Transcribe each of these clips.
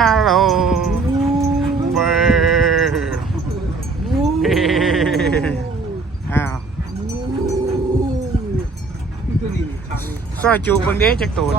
ฮัลโหลเบอร์เฮ้อ้าวซอยจูเบิ่งเด้จักตูน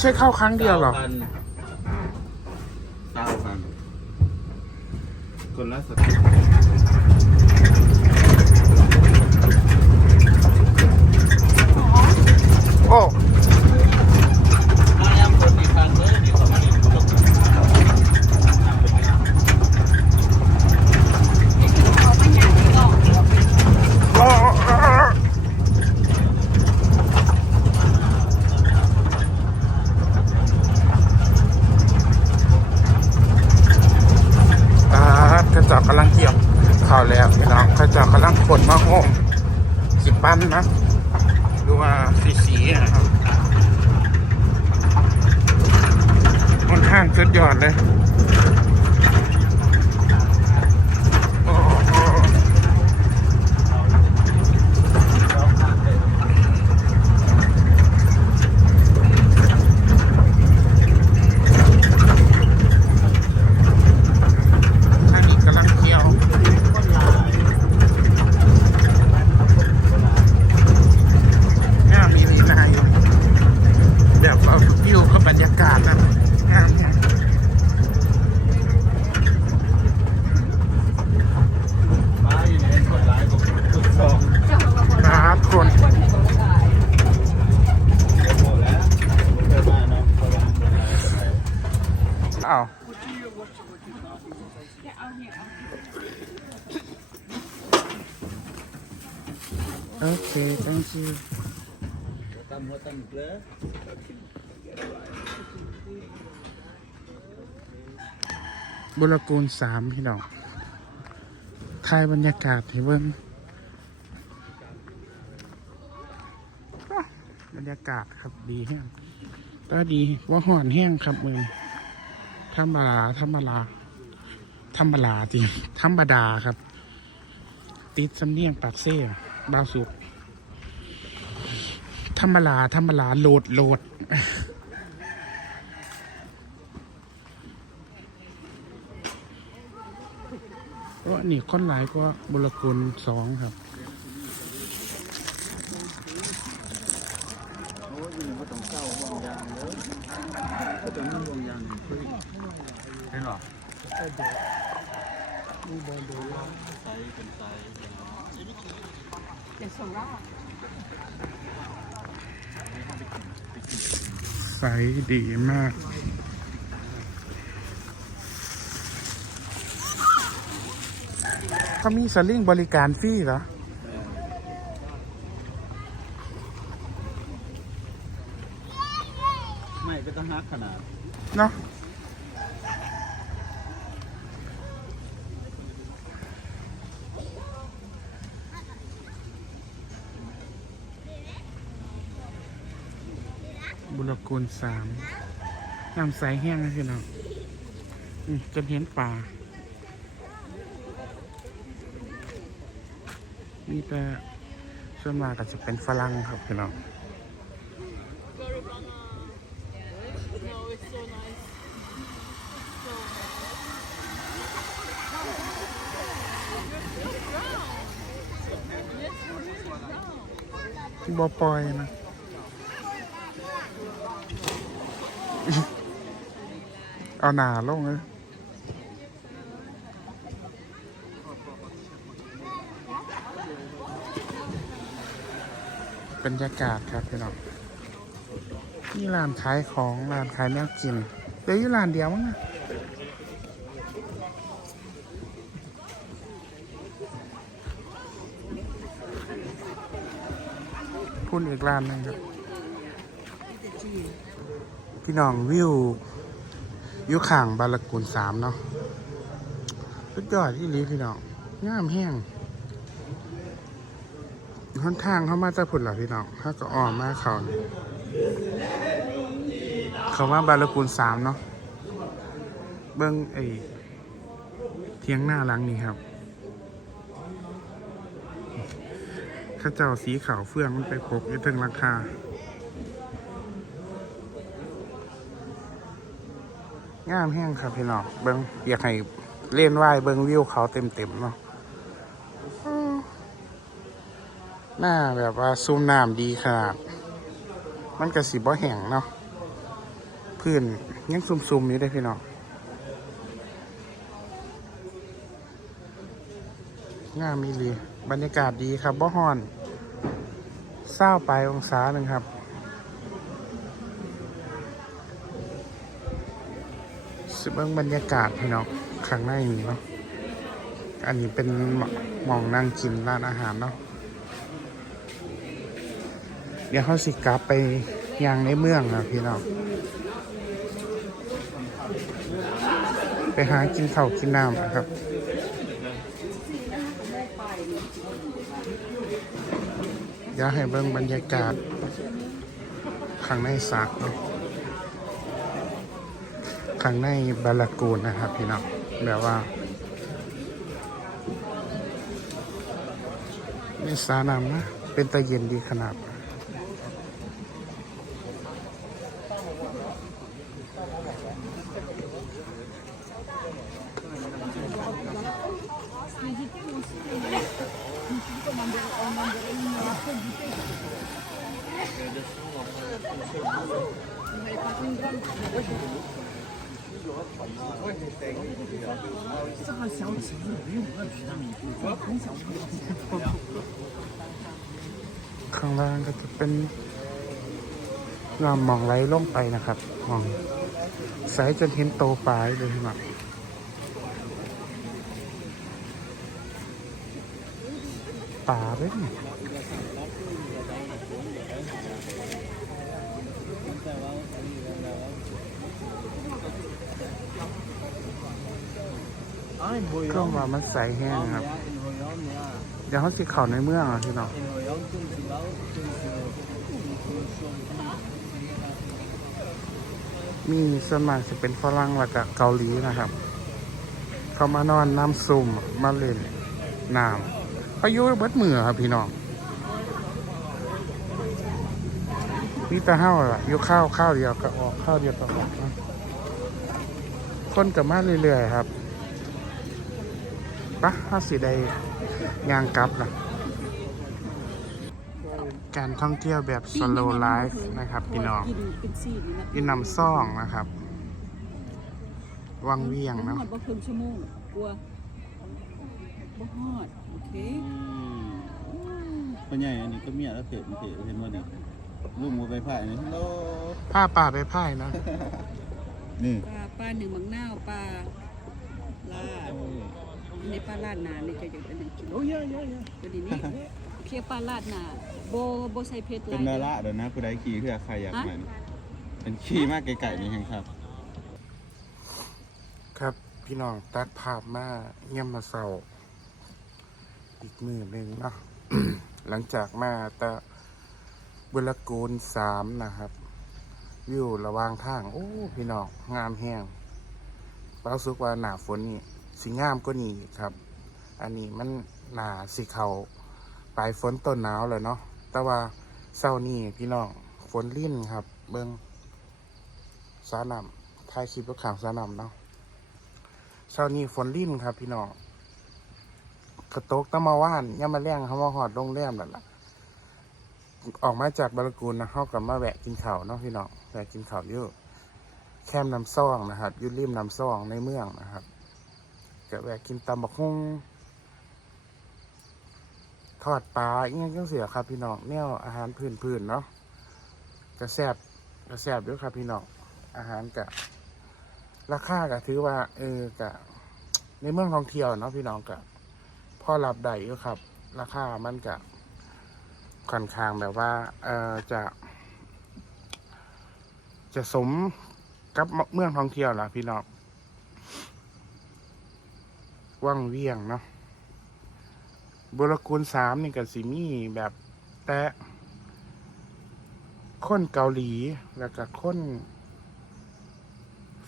ใช่เข้าครั้งเดียวหรอก้าพันคนละส โอ้ มาแอมคนอีกพันเด้อนี่สองพันอีกคนละ โอ้อ่ากระจอกกำลังเกี่ยวข่าวแล้วพี่น้องกระจอกกำลังขนมาโฮม สิปั้นนะดูว่าสีสีนะครับค่อนข้างสุดยอดเลยโอ้โหทางนี้กำลังเกี่ยวงามมีนีนายแบบเอาวิวกับบรรยากาศนะงามเนี่ย มาอยู่ในคนร้ายผมสุดสอง ครับคน เดี๋ยวหมดแล้วผมเคยมาเนาะคนละคนละคนละ อ้าว โอเค thank you ตำหัวตำเลบุรกูลสามพี่น้องถ่ายบรรยากาศให้เบิ่งบรรยากาศครับดีแห้งก็ดีว่าห่อนแห้งครับมือธรรมดาธรรมดาธธรรมดาจริงธรรมดาครับ ติดสำเนียงปากเซ่บาวสุก ธรรมดาธรรมดาโหลดโหลดเพราะนี่คนหลายก็บุรกุลสองครับโอ้ยนี่ก็ต้องเศร้าห่วงยางเลยก็ต้องมีห่วงยา ใส่เป็นใส่ใสดีมาก เขามีสลิงบริการฟรีเหรอ ไม่เป็นตั้งฮักขนาด เนาะ บุรกูลสามน้ำใสแห้งนะพี่น้องจนเห็นป่า นี่แต่ส่วนมากก็จะเป็นฝรั่งครับพี่น้องบอปล่อยนะ เอาหนาลงเลยบรรยากาศครับพี่น้องนี่ร้านขายของร้านขายแนวกินเหลืออยู่ร้านเดียวมั้งนะพูดอีกร้านหนึงครับ พี่น้องวิว อยู่ข้างบาลกูลสามเนาะสุดยอดที่ลีพี่น้องงามแห้งค่อนทางเข้ามาจะผุดหรอพี่น้องถ้าก็อ่อมมาเขาเขาว่าบาลกูลสามเนาะเบิ้องไอเทียงหน้าหลังนี่ครับข้าเจ้าสีขาวเฟื่องมันไปพกอยู่ถึงราคา งามแห้งครับพี่น้องเบิ้งอยากให้เล่นว่ายเบิ้งวิวเขาเต็มๆเนาะอืมหน้าแบบว่าซูมน้ำดีขนาด มันกระสีบ่แห้งเนาะพื้นยังซุ่มๆอยู่ได้อพี่น้องงามมีหลีบรรยากาศดีครับบ่ฮ้อนเศร้าไปลายองศาหนึ่งครับ สิเบิ้งบรรยากาศพี่น้องข้างในนี่เนาะอันนี้เป็นมองนั่งกินร้านอาหารเนาะเดี๋ยวเขาสิกลับไปยางในเมืองนะพี่น้องไปหากินข้าวกินน้ำนะครับเดี๋ยวให้เบิ้งบรรยากาศข้างในสระเนาะ ข้างในบาลากูนนะครับพี่น้องแบบว่าไม่สาน้ำนะ เป็นตะเย็นดีขนาด ข้างล่างก็จะเป็นลำมองไหลลงไปนะครับมองสายจนเห็นโตปลายเลยครับป่าเลยนี่ไอ้อยก็ว่ามันใสแห้งครับ เดี๋ยวเขาสิเข่าในเมืองอะพี่น้องมีส่วนมากจะเป็นฝรั่งแล้วก็เกาหลีนะครับ เขามานอนน้ำซุ่มมาเล่นน้ำพายุเบิดมือครับพี่น้องมีตาเฮ้าล่ะยู่ข้าวข้าวเดียวก็ออกข้าวเดียวก็ออกนะคนกับมาเรื่อยๆครับ ปะถ้าสิได้ยางกลับนะการท่องเที่ยวแบบ slow life นะครับพี่น้องกินเป็นซีดนี่นะยินนำซ่องนะครับ วังเวียงฮเนาะอดบ่ครึ่งชั่วโมงกลัวบ่ฮอด โอเคปัญญาอันนี้ก็เมียแล้วเผ็ดเผ็ดเห็นว่านี่ลูกมือไปผ่ายนี่โลผ้าป่าไปพ่ายเนาะนี่ปลาปลาหนึ่งมังนาวปลาลาด ในปลาลาดหนาในจะอย่างอันหนึงกินโอ้ยยยยตัวนี้นี่เคี่ยวปลาลาดหนาโบโบใส่เผ็ดหเป็ลานยดาราเดี๋ยวนะผู้ใดขี่เพื่อใครอยากมานี่เป็นขี่มากไก่ๆนี่แห่งครับ ครับพี่น้องตัดภาพมาเยี่ยมมาเศร้าอีกมือหนึ่งเนาะ หลังจากมาแตะบุรกูลสามนะครับวิวระหวางทาง โอ้ พี่น้องงามแห้งเราสุกว่าหนาฝนนี่ สีงามก็นี่ครับ อันนี้มันหนาสีเขาปลายฝนต้นหนาวเลยเนาะแต่ว่าเศร้านี่พี่น้องฝนลิ่นครับ เบิงสานำถ่ายคลิปรถขางสานำเนาะเศร้านี่ฝนลิ่นครับ พี่น้องกระตกตะมาว่านย่ามาแรงเขามาหอดโรงแรมนั่นแหละออกมาจากบารกูลนะเขากับมาแวะกินข้าวเนาะพี่น้องแวะกินข้าวอยู่แคมน้ำซ่องนะครับยุ่ริมน้ำซ่องในเมืองนะครับ ก็แวะกินตำบักฮุ่งทอดปลาอีกอย่างจังเสียครับพี่น้องแนวอาหารพื้นๆเนาะกระแซบกระแซบด้วยครับพี่น้องอาหารกะราคาก็ถือว่า เออกะในเมืองท่องเที่ยวเนาะพี่น้องกะพอรับได้อยู่ครับ ราคามันกะค่อนข้างแบบว่า เออจะ จะสมกับเมืองท่องเที่ยวล่ะพี่น้อง ว่างเวียงเนาะบุรกูลสามนี่กับสิมีแบบแต่คนเกาหลีแล้วก็คน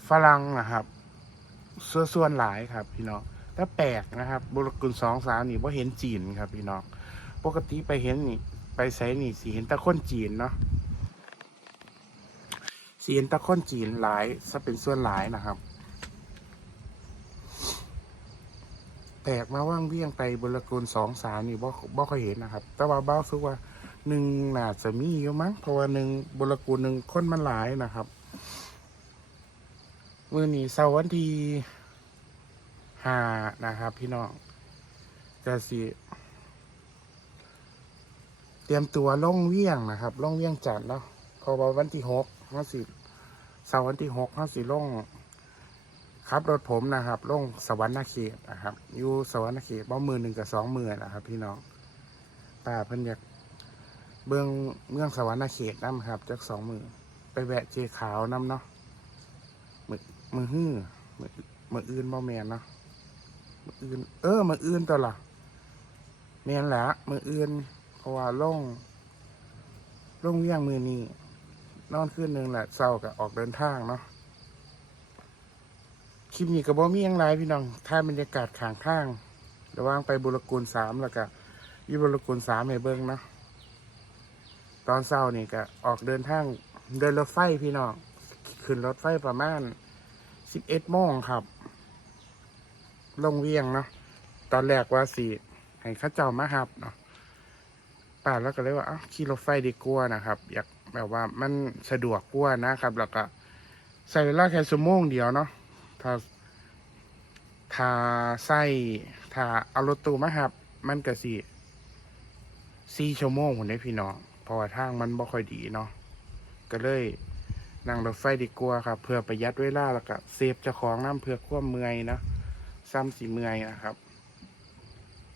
ฝรั่งนะครับส่วนส่วนหลายครับ พี่น้องแต่แปลกนะครับ บุรกุลสองสามนี่ว่าเห็นจีนครับ พี่น้องปกติไปเห็นนี่ ไปใส่นี่สีเห็นแตะคนจีนเนาะสีเห็นแตะคนจีนหลายซะเป็นส่วนหลายนะครับ แปลกมาว่างเวียงไปบุรกุลสองสามนี่บ่บ่เคยเห็นนะครับ แต่ว่าบ้าซุกว่าหนึ่งน่าจะมีอยู่มั้งเพราะว่าหนึ่งบุรกุลหนึ่งคนมันหลายนะครับมื่อนี้เสาร์วันที่ห้านะครับ พี่น้องจะสิเตรียมตัวล่องเวียงนะครับล่องเวียงจันทน์เนาะพอวันที่หกห้าสิเสาร์วันที่หกห้าสิล่อง ขับรถผมนะครับล่องสวรรค์เขตนะครับอยู่สวรรค์เขตบ่มือหนึ่งกับสองมือนะครับ พี่น้องป้าเพิ่นอยากเบื้องเมืองสวรรค์เขตน้ำครับจากสองมือไปแวะเจขาวน้ำเนาะมือฮื้อมือมืออื่นบ่แมนเนาะมืออื่น เออมืออื่นตัวละแมนแหละมืออื่น เพราะว่าลงลงเวียงมือนี้นอนคืนหนึ่งแหละเศร้ากับออกเดินทางเนาะ คลิปนี้กับบ่มีหยังไรพี่น้องถ่าบรรยากาศข้างทาง ระหว่างไปบุรกูลสามแล้วก็ยู่บุรกูลสามให้เบิ้งนะตอนเช้านี่ก็ออกเดินทางเดินรถไฟพี่น้องขึ้นรถไฟประมาณสิบเอ็ดโมงครับ ลงเวียงเนาะตอนแรกว่าสิให้ข้าเจ้ามาหับเนาะป่าแล้วก็เลยว่าอ้าขี่รถไฟดีกว่านะครับ อยากแบบว่ามันสะดวกกว่านะครับ แล้วก็ใส่เวลาแค่ชั่วโมงเดียวเนาะ ถ้าถ้าใส่ถ้าเอารถตู้มาหับ มันก็สิสี่ชั่วโมงคนนี้พี่น้องเพราะว่าทางมันบ่ค่อยดีเนาะก็เลยนั่งรถไฟดีกว่าครับ เพื่อประหยัดเวลาแล้วก็เซฟเจ้าของน้ำเพื่อความเมื่อยนะซ้ำสีเมื่อยนะครับ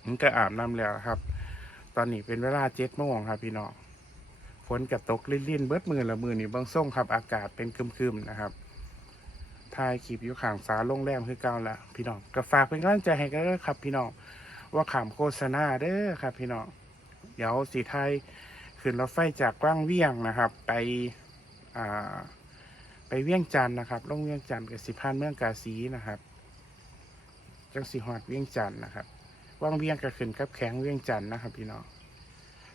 มันก็อาบน้ำแล้วครับ ตอนนี้เป็นเวลาเจ็ดโมงครับ พี่น้องฝนกับตกลิ่นๆเบิดมือละมือนี่บางส่งครับ อากาศเป็นครึมๆนะครับ ถ่ายคลิปอยู่ข้างสาโรงแรมคือเก่าละพี่น้องก็ฝากเป็นกำลังใจให้กันด้วยครับ พี่น้องว่าขามโฆษณาเด้อครับ พี่น้องเดี๋ยวสีไทยขึ้นรถไฟจากกว้างเวียงนะครับ ไปอ่าไปเวียงจันทน์นะครับลงเวียงจันทน์กับสิพานเมืองกาสีนะครับจังสีหอดเวียงจันทน์นะครับว่างเวียงก็ขึ้นกับแข็งเวียงจันทน์นะครับ พี่น้อง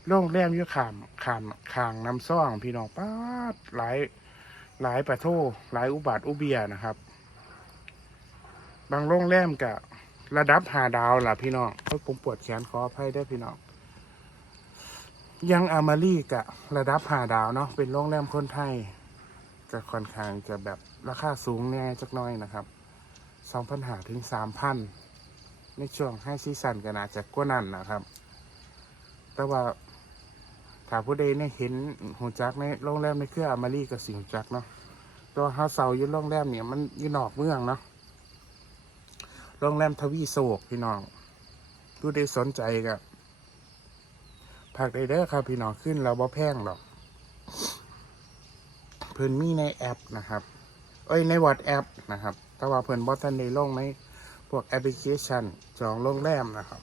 โรงแรมยู่ขามขามขางน้ำซ่อง พี่น้องป้าหลาย หลายประโทหลายอุบาทอุเบียนะครับ บางโรงแรมก็ระดับหาดาวล่ะพี่น้องผมปวดแขนขออภัยด้พี่น้องยังอามารีกะระดับหาดาวเนาะเป็นโรงแรมคนไทยก็ค่อนข้างจะแบบราคาสูงแน่จักน้อยนะครับสองพันหาถึงสามพันในช่วงให้ซีซันก็น่าจะกว่านั้นนะครับ แต่ว่า ถ้าผู้ใดเนี่ยเห็นหูจักในโรงแรมในเครืออามารีกับสิหูจักเนาะตัวฮาเซาอยู่โรงแรมเนี่ยมันอยู่นอกเมืองเนาะโรงแรมทวีโศกพี่น้องผู้ใดสนใจก็ผักไดเดอครับพี่น้องขึ้นเราบ่แพงหรอกเพิ่นมีในแอปนะครับ เอ้ยในวอทแอปนะครับ แต่ว่าเพิ่นบ่ทันได้ลงในพวกแอปพลิเคชันจองโรงแรมนะครับ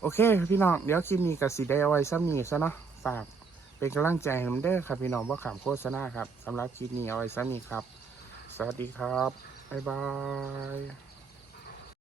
โอเค พี่น้อง เดี๋ยวคลิปนี้ก็สิได้เอาไว้ซ้ำนี้ซะเนาะฝากเป็นกำลังใจให้ผมเด้อครับพี่น้องว่าขามโฆษณาครับสำหรับคลิปนี้เอาไว้ซ้ำนี้ครับ สวัสดีครับ บ๊ายบาย